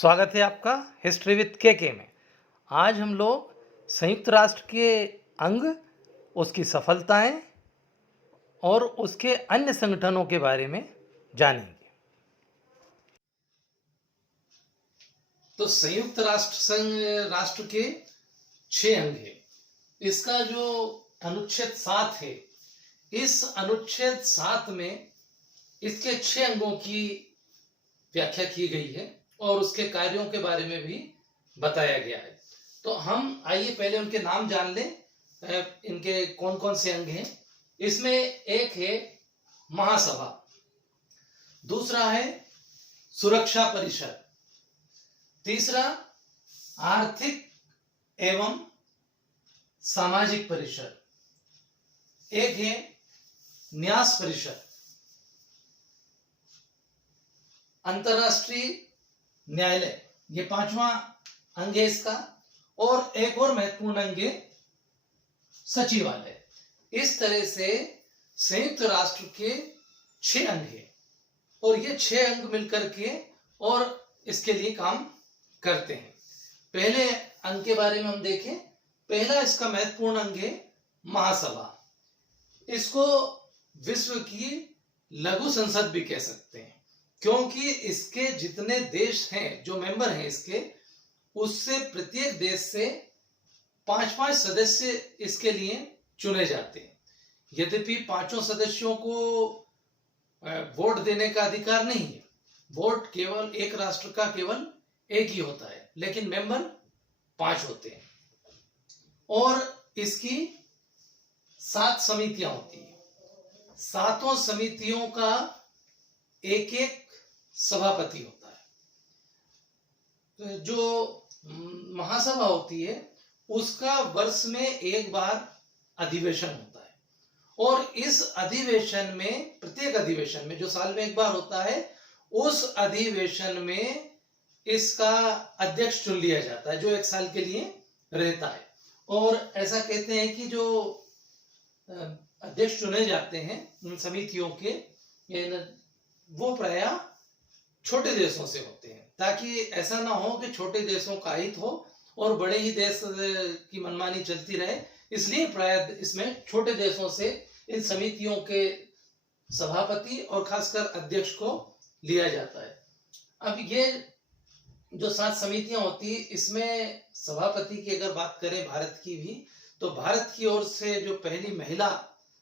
स्वागत है आपका हिस्ट्री विद के में। आज हम लोग संयुक्त राष्ट्र के अंग, उसकी सफलताएं और उसके अन्य संगठनों के बारे में जानेंगे। तो संयुक्त राष्ट्र संघ राष्ट्र के 6 अंग है। इसका जो अनुच्छेद 7 है, इस अनुच्छेद 7 में इसके 6 अंगों की व्याख्या की गई है और उसके कार्यों के बारे में भी बताया गया है। तो हम आइए पहले उनके नाम जान लें, इनके कौन कौन से अंग हैं। इसमें एक है महासभा, दूसरा है सुरक्षा परिषद, तीसरा आर्थिक एवं सामाजिक परिषद, एक है न्यास परिषद, अंतरराष्ट्रीय न्यायालय, ये 5वां अंग है इसका, और एक और महत्वपूर्ण अंग है सचिवालय। इस तरह से संयुक्त राष्ट्र के 6 अंग है और ये 6 अंग मिलकर के और इसके लिए काम करते हैं। पहले अंग के बारे में हम देखें। पहला इसका महत्वपूर्ण अंग है महासभा। इसको विश्व की लघु संसद भी कह सकते हैं, क्योंकि इसके जितने देश हैं, जो मेंबर हैं इसके, उससे प्रत्येक देश से 5-5 सदस्य इसके लिए चुने जाते हैं। यद्यपि 5 सदस्यों को वोट देने का अधिकार नहीं है, वोट केवल एक राष्ट्र का केवल एक ही होता है, लेकिन मेंबर 5 होते हैं। और इसकी 7 समितियां होती हैं। 7 समितियों का एक एक सभापति होता है। तो जो महासभा होती है उसका वर्ष में एक बार अधिवेशन होता है और इस अधिवेशन में, प्रत्येक अधिवेशन में जो साल में एक बार होता है, उस अधिवेशन में इसका अध्यक्ष चुन लिया जाता है जो 1 साल के लिए रहता है। और ऐसा कहते हैं कि जो अध्यक्ष चुने जाते हैं उन समितियों के, वो प्रायः छोटे देशों से होते हैं, ताकि ऐसा ना हो कि छोटे देशों का हित हो और बड़े ही देश की मनमानी चलती रहे। इसलिए प्रायः इसमें छोटे देशों से इन समितियों के सभापति और खासकर अध्यक्ष को लिया जाता है। अब ये जो 7 समितियां होती है, इसमें सभापति की अगर बात करें भारत की भी, तो भारत की ओर से जो पहली महिला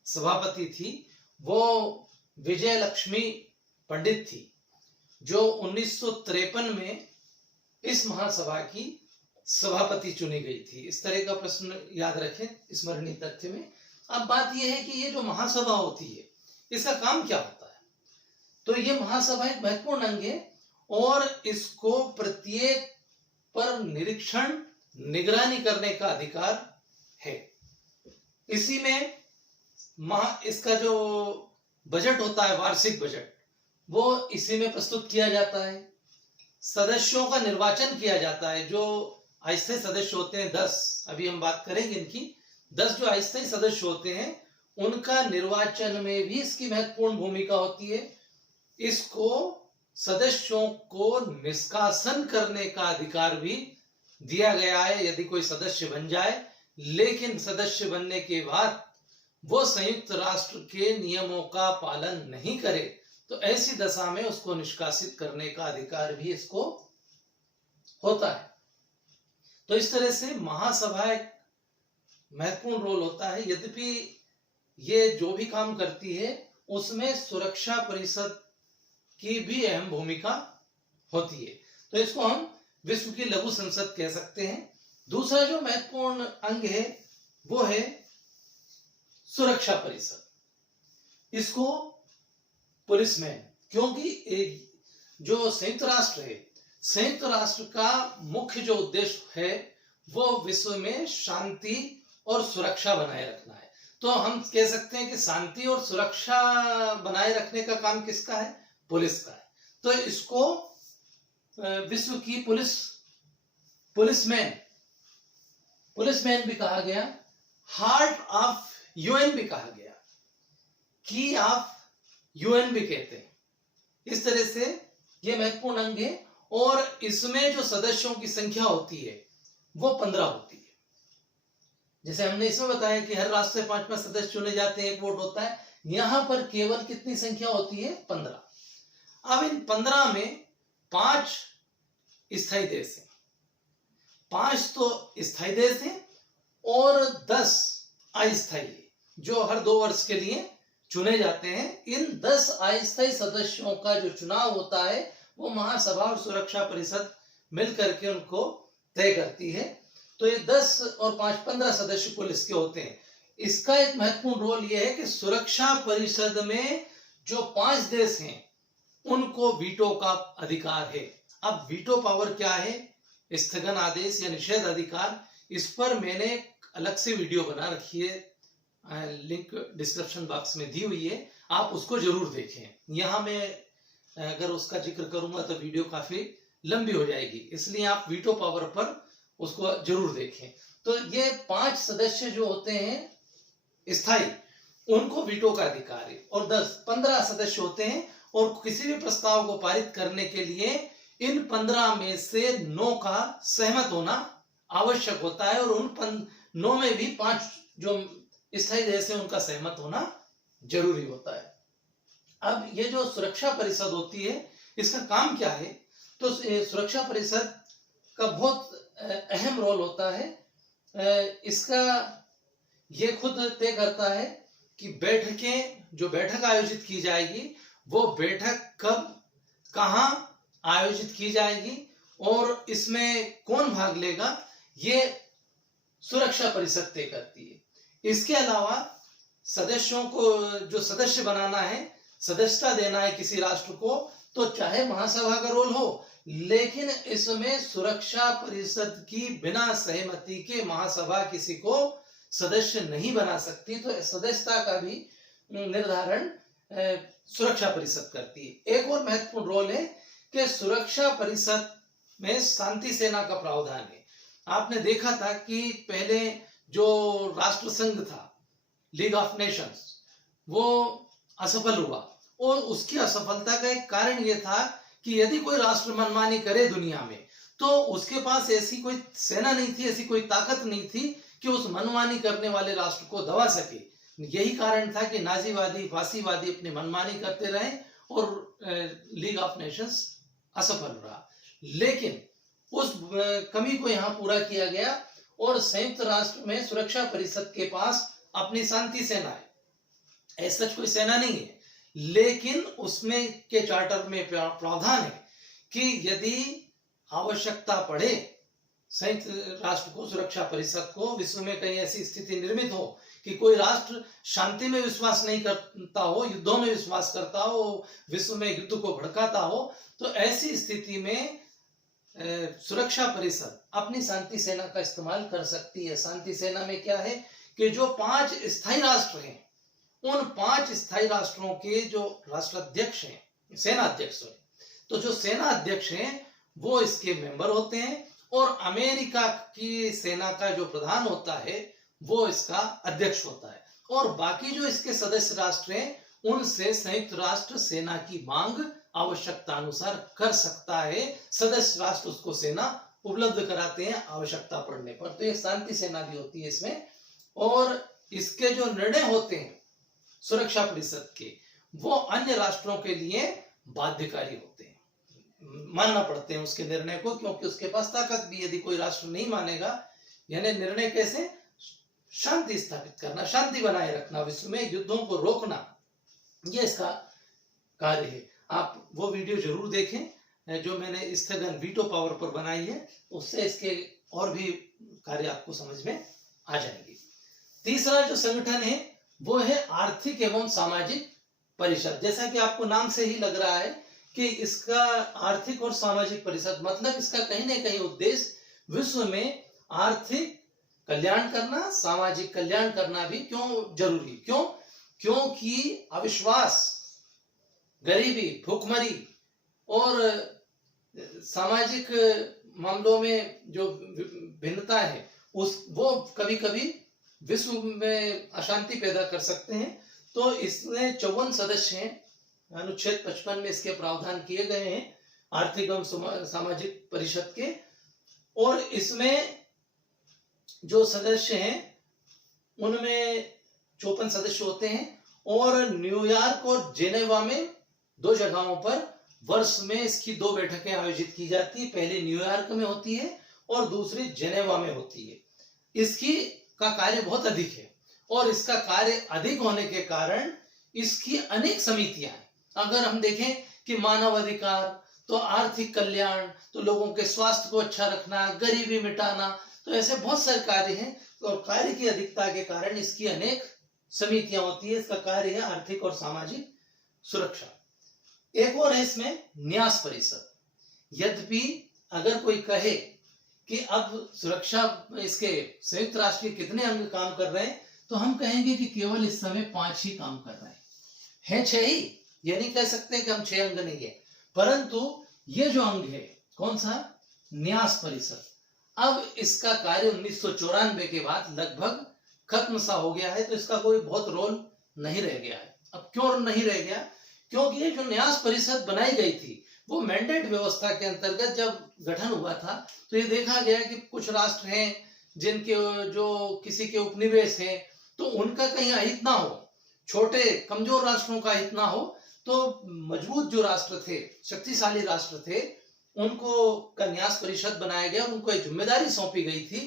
सभापति थी वो विजय लक्ष्मी पंडित थी, जो 1953 में इस महासभा की सभापति चुनी गई थी। इस तरह का प्रश्न याद रखें स्मरणीय तथ्य में। अब बात यह है कि ये जो महासभा होती है इसका काम क्या होता है। तो ये महासभा एक महत्वपूर्ण अंग है और इसको प्रत्येक पर निरीक्षण, निगरानी करने का अधिकार है। इसी में इसका जो बजट होता है, वार्षिक बजट, वो इसी में प्रस्तुत किया जाता है। सदस्यों का निर्वाचन किया जाता है। जो अस्थायी सदस्य होते हैं 10, अभी हम बात करेंगे इनकी, 10 जो अस्थायी सदस्य होते हैं उनका निर्वाचन में भी इसकी महत्वपूर्ण भूमिका होती है। इसको सदस्यों को निष्कासन करने का अधिकार भी दिया गया है यदि कोई सदस्य बन जाए, लेकिन सदस्य बनने के बाद वो संयुक्त राष्ट्र के नियमों का पालन नहीं करे तो ऐसी दशा में उसको निष्कासित करने का अधिकार भी इसको होता है। तो इस तरह से महासभा एक महत्वपूर्ण रोल होता है। यद्यपि ये जो भी काम करती है उसमें सुरक्षा परिषद की भी अहम भूमिका होती है। तो इसको हम विश्व की लघु संसद कह सकते हैं। दूसरा जो महत्वपूर्ण अंग है वो है सुरक्षा परिषद। इसको पुलिसमैन, क्योंकि जो संयुक्त राष्ट्र है, संयुक्त राष्ट्र का मुख्य जो उद्देश्य है वो विश्व में शांति और सुरक्षा बनाए रखना है। तो हम कह सकते हैं कि शांति और सुरक्षा बनाए रखने का काम किसका है? पुलिस का है। तो इसको विश्व की पुलिसमैन भी कहा गया, हार्ट ऑफ यूएन भी कहा गया, की ऑफ यूएन भी कहते हैं। इस तरह से ये महत्वपूर्ण अंग है और इसमें जो सदस्यों की संख्या होती है वो 15 होती है। जैसे हमने इसमें बताया कि हर राष्ट्र से 5 सदस्य चुने जाते हैं, एक वोट होता है, यहां पर केवल कितनी संख्या होती है? 15। अब इन 15 में 5 स्थायी देश हैं, 5 तो स्थायी देश हैं और 10 अस्थायी जो हर 2 वर्ष के लिए चुने जाते हैं। इन 10 अस्थायी सदस्यों का जो चुनाव होता है वो महासभा और सुरक्षा परिषद मिलकर के उनको तय करती है। तो ये 10 और 5 15 सदस्य कुल इसके होते हैं। इसका एक महत्वपूर्ण रोल यह है कि सुरक्षा परिषद में जो 5 देश हैं उनको वीटो का अधिकार है। अब वीटो पावर क्या है? स्थगन आदेश या निषेध अधिकार। इस पर मैंने अलग से वीडियो बना रखी है, लिंक डिस्क्रिप्शन बॉक्स में दी हुई है, आप उसको जरूर देखें। यहां मैं अगर उसका जिक्र करूंगा तो वीडियो काफी लंबी हो जाएगी, इसलिए आप वीटो पावर पर उसको जरूर देखें। तो ये 5 सदस्य जो होते हैं स्थायी, उनको वीटो का अधिकार है और 15 सदस्य होते हैं और किसी भी प्रस्ताव को पारित करने के लिए इन 15 में से 9 का सहमत होना आवश्यक होता है और उन 9 में भी 5 जो स्थायी देश है उनका सहमत होना जरूरी होता है। अब ये जो सुरक्षा परिषद होती है इसका काम क्या है? तो सुरक्षा परिषद का बहुत अहम रोल होता है। इसका ये खुद तय करता है कि जो बैठक आयोजित की जाएगी वो बैठक कब कहां आयोजित की जाएगी और इसमें कौन भाग लेगा, ये सुरक्षा परिषद तय करती है। इसके अलावा सदस्यों को जो सदस्य बनाना है, सदस्यता देना है किसी राष्ट्र को, तो चाहे महासभा का रोल हो, लेकिन इसमें सुरक्षा परिषद की बिना सहमति के महासभा किसी को सदस्य नहीं बना सकती। तो सदस्यता का भी निर्धारण सुरक्षा परिषद करती है। एक और महत्वपूर्ण रोल है कि सुरक्षा परिषद में शांति सेना का प्रावधान है। आपने देखा था कि पहले जो राष्ट्र संघ था, लीग ऑफ नेशंस, वो असफल हुआ और उसकी असफलता का एक कारण यह था कि यदि कोई राष्ट्र मनमानी करे दुनिया में तो उसके पास ऐसी कोई सेना नहीं थी, ऐसी कोई ताकत नहीं थी कि उस मनमानी करने वाले राष्ट्र को दबा सके। यही कारण था कि नाजीवादी, फासीवादी अपनी मनमानी करते रहे और लीग ऑफ नेशंस असफल रहा। लेकिन उस कमी को यहाँ पूरा किया गया और संयुक्त राष्ट्र में सुरक्षा परिषद के पास अपनी शांति सेना है। ऐसा कोई सेना नहीं है, लेकिन उसमें के चार्टर में प्रावधान है कि यदि आवश्यकता पड़े संयुक्त राष्ट्र को, सुरक्षा परिषद को, विश्व में कहीं ऐसी स्थिति निर्मित हो कि कोई राष्ट्र शांति में विश्वास नहीं करता हो, युद्धों में विश्वास करता हो, विश्व में युद्ध को भड़काता हो, तो ऐसी स्थिति में सुरक्षा परिषद अपनी शांति सेना का इस्तेमाल कर सकती है। शांति सेना में क्या है कि जो 5 स्थायी राष्ट्र हैं, उन 5 स्थायी राष्ट्रों के जो राष्ट्राध्यक्ष हैं, सेना अध्यक्ष हैं, तो जो सेना अध्यक्ष हैं वो इसके मेंबर होते हैं और अमेरिका की सेना का जो प्रधान होता है वो इसका अध्यक्ष होता है और बाकी जो इसके सदस्य राष्ट्र हैं उनसे संयुक्त राष्ट्र सेना की मांग आवश्यकता अनुसार कर सकता है। सदस्य राष्ट्र उसको सेना उपलब्ध कराते हैं आवश्यकता पड़ने पर। तो ये शांति सेना भी होती है इसमें और इसके जो निर्णय होते हैं सुरक्षा परिषद के, वो अन्य राष्ट्रों के लिए बाध्यकारी होते हैं, मानना पड़ते हैं उसके निर्णय को, क्योंकि उसके पास ताकत भी, यदि कोई राष्ट्र नहीं मानेगा, यानी निर्णय कैसे, शांति स्थापित करना, शांति बनाए रखना, विश्व में युद्धों को रोकना, यह इसका कार्य है। आप वो वीडियो जरूर देखें जो मैंने स्थगन वीटो पावर पर बनाई है, उससे इसके और भी कार्य आपको समझ में आ जाएंगे। तीसरा जो संगठन है वो है आर्थिक एवं सामाजिक परिषद। जैसा कि आपको नाम से ही लग रहा है कि इसका आर्थिक और सामाजिक परिषद, मतलब इसका कहीं ना कहीं उद्देश्य विश्व में आर्थिक कल्याण करना, सामाजिक कल्याण करना भी क्यों जरूरी, क्योंकि अविश्वास, गरीबी, भूखमरी और सामाजिक मामलों में जो भिन्नता है वो कभी कभी विश्व में अशांति पैदा कर सकते हैं। तो इसमें 54 सदस्य हैं, अनुच्छेद 55 में इसके प्रावधान किए गए हैं आर्थिक एवं सामाजिक परिषद के। और इसमें जो सदस्य हैं उनमें 54 सदस्य होते हैं और न्यूयॉर्क और जेनेवा में 2 जगहों पर वर्ष में इसकी 2 बैठकें आयोजित की जाती है। पहली न्यूयॉर्क में होती है और दूसरी जेनेवा में होती है। इसकी का कार्य बहुत अधिक है और इसका कार्य अधिक होने के कारण इसकी अनेक समितियां हैं। अगर हम देखें कि मानव अधिकार, तो आर्थिक कल्याण, तो लोगों के स्वास्थ्य को अच्छा रखना, गरीबी मिटाना, तो ऐसे बहुत सारे कार्य हैं। और कार्य की अधिकता के कारण इसकी अनेक समितियां होती है। इसका कार्य है आर्थिक और सामाजिक सुरक्षा। एक और है इसमें न्यास परिषद। यद्यपि अगर कोई कहे कि अब सुरक्षा इसके संयुक्त राष्ट्र के कितने अंग काम कर रहे हैं, तो हम कहेंगे कि केवल इस समय 5 ही काम कर रहे हैं 6 ही। ये नहीं कह सकते कि हम 6 अंग नहीं है, परंतु ये जो अंग है कौन सा, न्यास परिषद, अब इसका कार्य 1994 के बाद लगभग खत्म सा हो गया है। तो इसका कोई बहुत रोल नहीं रह गया है। अब क्यों नहीं रह गया, क्योंकि ये जो न्यास परिषद बनाई गई थी वो मैंडेट व्यवस्था के अंतर्गत जब गठन हुआ था, तो ये देखा गया कि कुछ राष्ट्र हैं जिनके जो किसी के उपनिवेश हैं, तो उनका कहीं अहित ना हो, छोटे कमजोर राष्ट्रों का हित ना हो, तो मजबूत जो राष्ट्र थे, शक्तिशाली राष्ट्र थे, उनको न्यास परिषद बनाया गया और उनको एक जिम्मेदारी सौंपी गई थी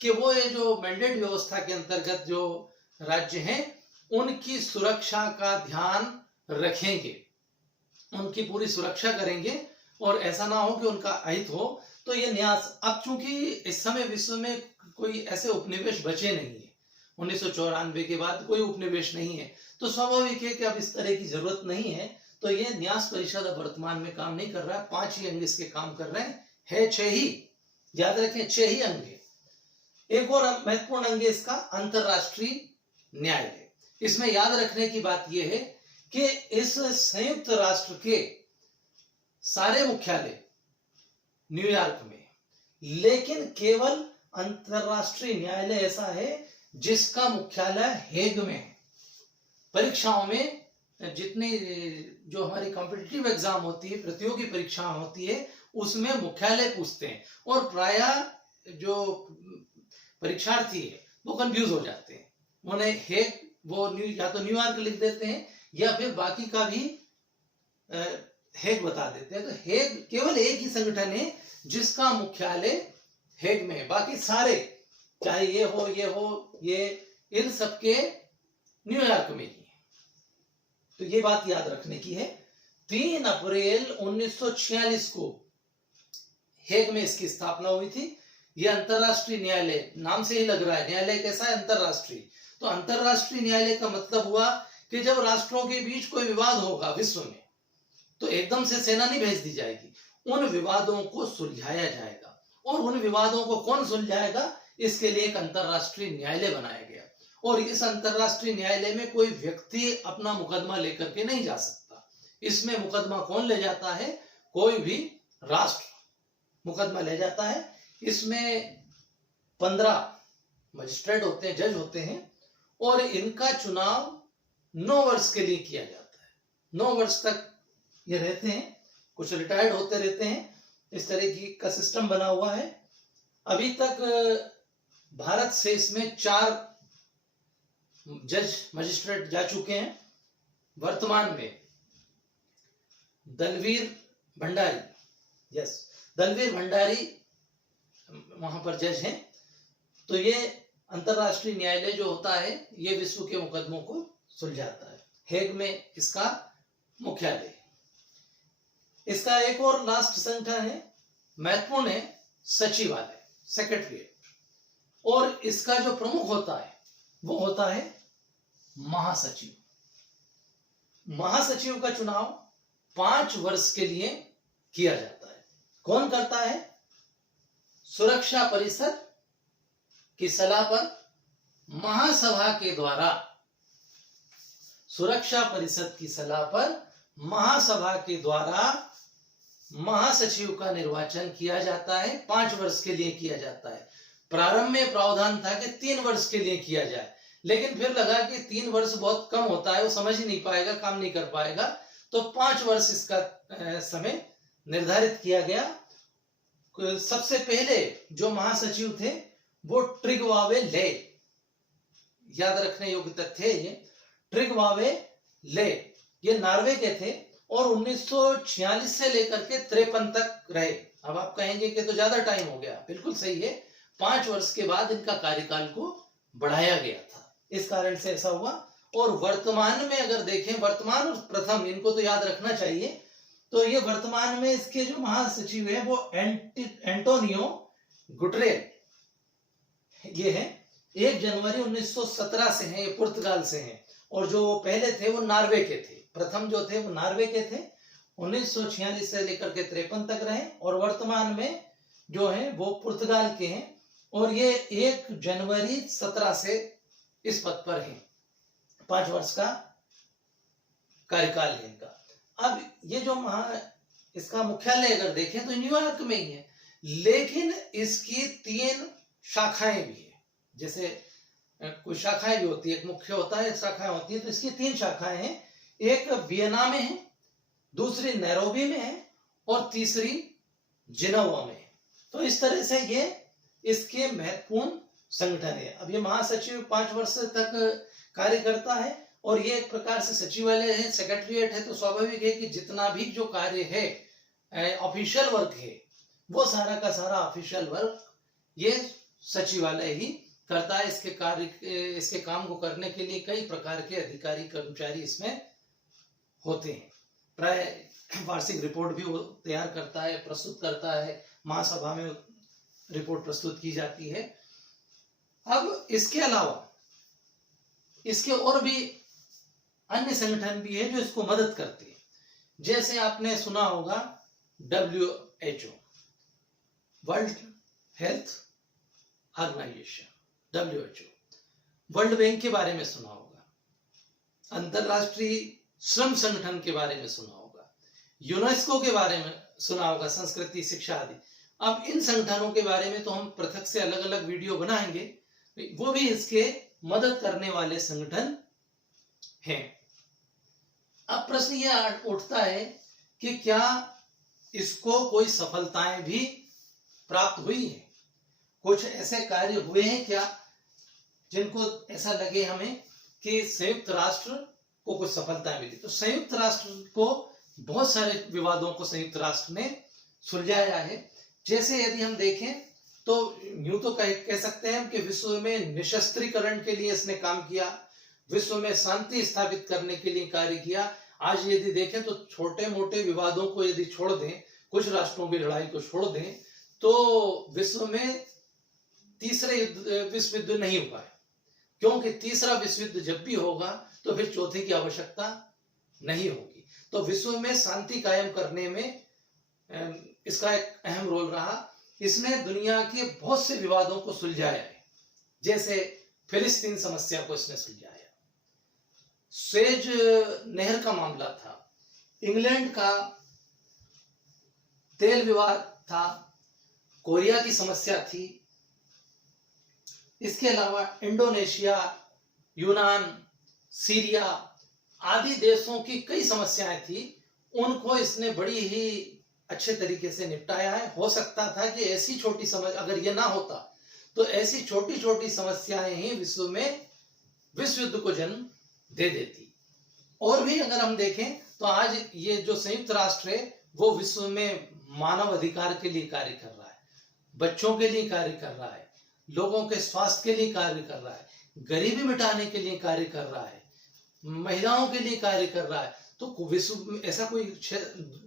कि वो ये जो मैंडेट व्यवस्था के अंतर्गत जो राज्य हैं उनकी सुरक्षा का ध्यान रखेंगे, उनकी पूरी सुरक्षा करेंगे और ऐसा ना हो कि उनका अहित हो। तो ये न्यास, अब चूंकि इस समय विश्व में कोई ऐसे उपनिवेश बचे नहीं है, 1994 के बाद कोई उपनिवेश नहीं है, तो स्वाभाविक है कि अब इस तरह की जरूरत नहीं है। तो ये न्यास परिषद अब वर्तमान में काम नहीं कर रहा है। 5 ही अंग इसके काम कर रहे हैं 6 ही, याद रखें 6 ही अंग है। एक और महत्वपूर्ण अंग है इसका अंतरराष्ट्रीय न्यायालय। इसमें याद रखने की बात यह है कि इस संयुक्त राष्ट्र के सारे मुख्यालय न्यूयॉर्क में, लेकिन केवल अंतरराष्ट्रीय न्यायालय ऐसा है जिसका मुख्यालय हेग में है। परीक्षाओं में जितनी जो हमारी कॉम्पिटिटिव एग्जाम होती है, प्रतियोगी परीक्षाएं होती है, उसमें मुख्यालय पूछते हैं और प्रायः जो परीक्षार्थी है वो कंफ्यूज हो जाते हैं। उन्हें हेग वो या तो न्यूयॉर्क लिख देते हैं या फिर बाकी का भी हेग बता देते हैं। तो हेग केवल एक ही संगठन है जिसका मुख्यालय हेग में है, बाकी सारे चाहे ये हो ये इन सबके न्यूयॉर्क में ही है। तो ये बात याद रखने की है। 3 अप्रैल 1946 को हेग में इसकी स्थापना हुई थी। यह अंतरराष्ट्रीय न्यायालय, नाम से ही लग रहा है न्यायालय कैसा है, अंतरराष्ट्रीय। तो अंतरराष्ट्रीय न्यायालय का मतलब हुआ कि जब राष्ट्रों के बीच कोई विवाद होगा विश्व में, तो एकदम से सेना नहीं भेज दी जाएगी, उन विवादों को सुलझाया जाएगा। और उन विवादों को कौन सुलझाएगा, इसके लिए एक अंतरराष्ट्रीय न्यायालय बनाया गया। और इस अंतरराष्ट्रीय न्यायालय में कोई व्यक्ति अपना मुकदमा लेकर के नहीं जा सकता। इसमें मुकदमा कौन ले जाता है, कोई भी राष्ट्र मुकदमा ले जाता है। इसमें 15 मजिस्ट्रेट होते हैं, जज होते हैं, और इनका चुनाव 9 वर्ष के लिए किया जाता है। 9 वर्ष तक ये रहते हैं, कुछ रिटायर्ड होते रहते हैं। इस तरह की का सिस्टम बना हुआ है। अभी तक भारत से इसमें 4 जज मजिस्ट्रेट जा चुके हैं। वर्तमान में दलवीर भंडारी, दलवीर भंडारी वहां पर जज हैं। तो ये अंतरराष्ट्रीय न्यायालय जो होता है ये विश्व के मुकदमों को सुलझाता है। हेग में इसका मुख्यालय। इसका एक और लास्ट संगठन है, महत्वपूर्ण है, सचिवालय, सेक्रेटरीट। और इसका जो प्रमुख होता है वो होता है महासचिव। महासचिव का चुनाव 5 वर्ष के लिए किया जाता है। कौन करता है, सुरक्षा परिषद की सलाह पर महासभा के द्वारा, सुरक्षा परिषद की सलाह पर महासभा के द्वारा महासचिव का निर्वाचन किया जाता है। 5 वर्ष के लिए किया जाता है। प्रारंभ में प्रावधान था कि 3 वर्ष के लिए किया जाए, लेकिन फिर लगा कि 3 वर्ष बहुत कम होता है, वो समझ ही नहीं पाएगा, काम नहीं कर पाएगा, तो 5 वर्ष इसका समय निर्धारित किया गया। सबसे पहले जो महासचिव थे वो ट्रिगवावे ले, याद रखने योग्य तथ्य ये, ट्रिगवावे ले ये नॉर्वे के थे और 1946 से लेकर के 53 तक रहे। अब आप कहेंगे कि तो ज्यादा टाइम हो गया, बिल्कुल सही है, 5 वर्ष के बाद इनका कार्यकाल को बढ़ाया गया था, इस कारण से ऐसा हुआ। और वर्तमान में अगर देखें, वर्तमान और प्रथम इनको तो याद रखना चाहिए, तो ये वर्तमान में इसके जो महासचिव है वो एंटोनियो गुटरेल ये है, 1 जनवरी 1917 से हैं, ये पुर्तगाल से हैं। और जो पहले थे वो नॉर्वे के थे, प्रथम जो थे वो नॉर्वे के थे, 1946 से लेकर के 53 तक रहे। और वर्तमान में जो है वो पुर्तगाल के हैं और ये 1 जनवरी 17 से इस पद पर हैं, 5 वर्ष का कार्यकाल है इनका। अब ये जो इसका मुख्यालय अगर देखें तो न्यूयॉर्क में ही है, लेकिन इसकी 3 शाखाएं भी है। जैसे कोई शाखाएं भी होती है, एक मुख्य होता है, शाखाएं होती है, तो इसकी 3 शाखाएं हैं, एक वियना में है, दूसरी नैरोबी में है और तीसरी जिनेवा में है। तो इस तरह से ये इसके महत्वपूर्ण संगठन है। अब ये महासचिव 5 वर्ष तक कार्य करता है और ये एक प्रकार से सचिवालय है, सेक्रेटरीट है, तो स्वाभाविक है कि जितना भी जो कार्य है, ऑफिशियल वर्क है, वो सारा का सारा ऑफिशियल वर्क ये सचिवालय ही करता है। इसके काम को करने के लिए कई प्रकार के अधिकारी कर्मचारी इसमें होते हैं। प्राय वार्षिक रिपोर्ट भी वो तैयार करता है, प्रस्तुत करता है, महासभा में रिपोर्ट प्रस्तुत की जाती है। अब इसके अलावा इसके और भी अन्य संगठन भी है जो इसको मदद करते हैं। जैसे आपने सुना होगा WHO, world health organisation, WHO, world bank के बारे में सुना होगा, अंतरराष्ट्रीय श्रम संगठन के बारे में सुना होगा, यूनेस्को के बारे में सुना होगा, संस्कृति, शिक्षा आदि। अब इन संगठनों के बारे में तो हम पृथक से अलग अलग वीडियो बनाएंगे, वो भी इसके मदद करने वाले संगठन हैं। अब प्रश्न यह उठता है कि क्या इसको कोई सफलताएं भी प्राप्त हुई है, कुछ ऐसे कार्य हुए हैं क्या जिनको ऐसा लगे हमें कि संयुक्त राष्ट्र को कुछ सफलताएं मिली। तो संयुक्त राष्ट्र को बहुत सारे विवादों को संयुक्त राष्ट्र ने सुलझाया है। जैसे यदि हम देखें तो यूं तो कह सकते हैं कि विश्व में निशस्त्रीकरण के लिए इसने काम किया, विश्व में शांति स्थापित करने के लिए कार्य किया। आज यदि देखें तो छोटे मोटे विवादों को यदि छोड़ दें, कुछ राष्ट्रों की लड़ाई को छोड़ दें, तो विश्व में तीसरे विश्व युद्ध नहीं हुआ है, क्योंकि तीसरा विश्व युद्ध जब भी होगा तो फिर चौथे की आवश्यकता नहीं होगी। तो विश्व में शांति कायम करने में इसका एक अहम रोल रहा। इसने दुनिया के बहुत से विवादों को सुलझाया है, जैसे फिलिस्तीन समस्या को इसने सुलझाया, स्वेज नहर का मामला था, इंग्लैंड का तेल विवाद था, कोरिया की समस्या थी, इसके अलावा इंडोनेशिया, यूनान, सीरिया आदि देशों की कई समस्याएं थी, उनको इसने बड़ी ही अच्छे तरीके से निपटाया है। हो सकता था कि ऐसी छोटी समस्या अगर ये ना होता तो ऐसी छोटी छोटी समस्याएं ही विश्व में विश्व युद्ध को जन्म दे देती। और भी अगर हम देखें तो आज ये जो संयुक्त राष्ट्र है वो विश्व में मानव अधिकार के लिए कार्य कर रहा है, बच्चों के लिए कार्य कर रहा है, लोगों के स्वास्थ्य के लिए कार्य कर रहा है, गरीबी मिटाने के लिए कार्य कर रहा है, महिलाओं के लिए कार्य कर रहा है। तो विश्व में ऐसा कोई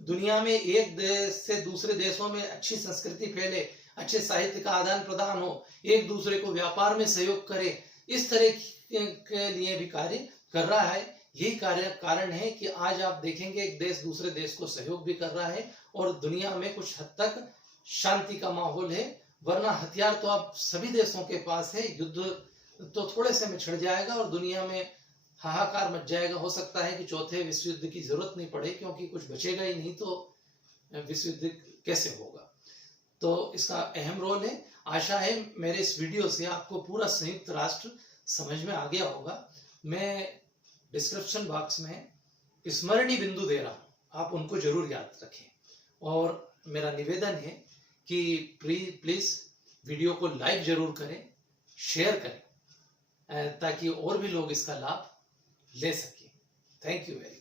दुनिया में एक देश से दूसरे देशों में अच्छी संस्कृति फैले, अच्छे साहित्य का आदान प्रदान हो, एक दूसरे को व्यापार में सहयोग करे, इस तरह के लिए भी कार्य कर रहा है। यही कारण है कि आज आप देखेंगे एक देश दूसरे देश को सहयोग भी कर रहा है और दुनिया में कुछ हद तक शांति का माहौल है। वरना हथियार तो अब सभी देशों के पास है, युद्ध तो थोड़े से में छिड़ जाएगा और दुनिया में हाहाकार मच जाएगा। हो सकता है कि चौथे विश्व युद्ध की जरूरत नहीं पड़े, क्योंकि कुछ बचेगा ही नहीं, तो विश्व युद्ध कैसे होगा। तो इसका अहम रोल है। आशा है मेरे इस वीडियो से आपको पूरा संयुक्त राष्ट्र समझ में आ गया होगा। मैं डिस्क्रिप्शन बॉक्स में स्मरणीय बिंदु दे रहा हूं, आप उनको जरूर याद रखें। और मेरा निवेदन है कि प्लीज वीडियो को लाइक जरूर करें, शेयर करें, ताकि और भी लोग इसका लाभ ले सकें। Thank you very much.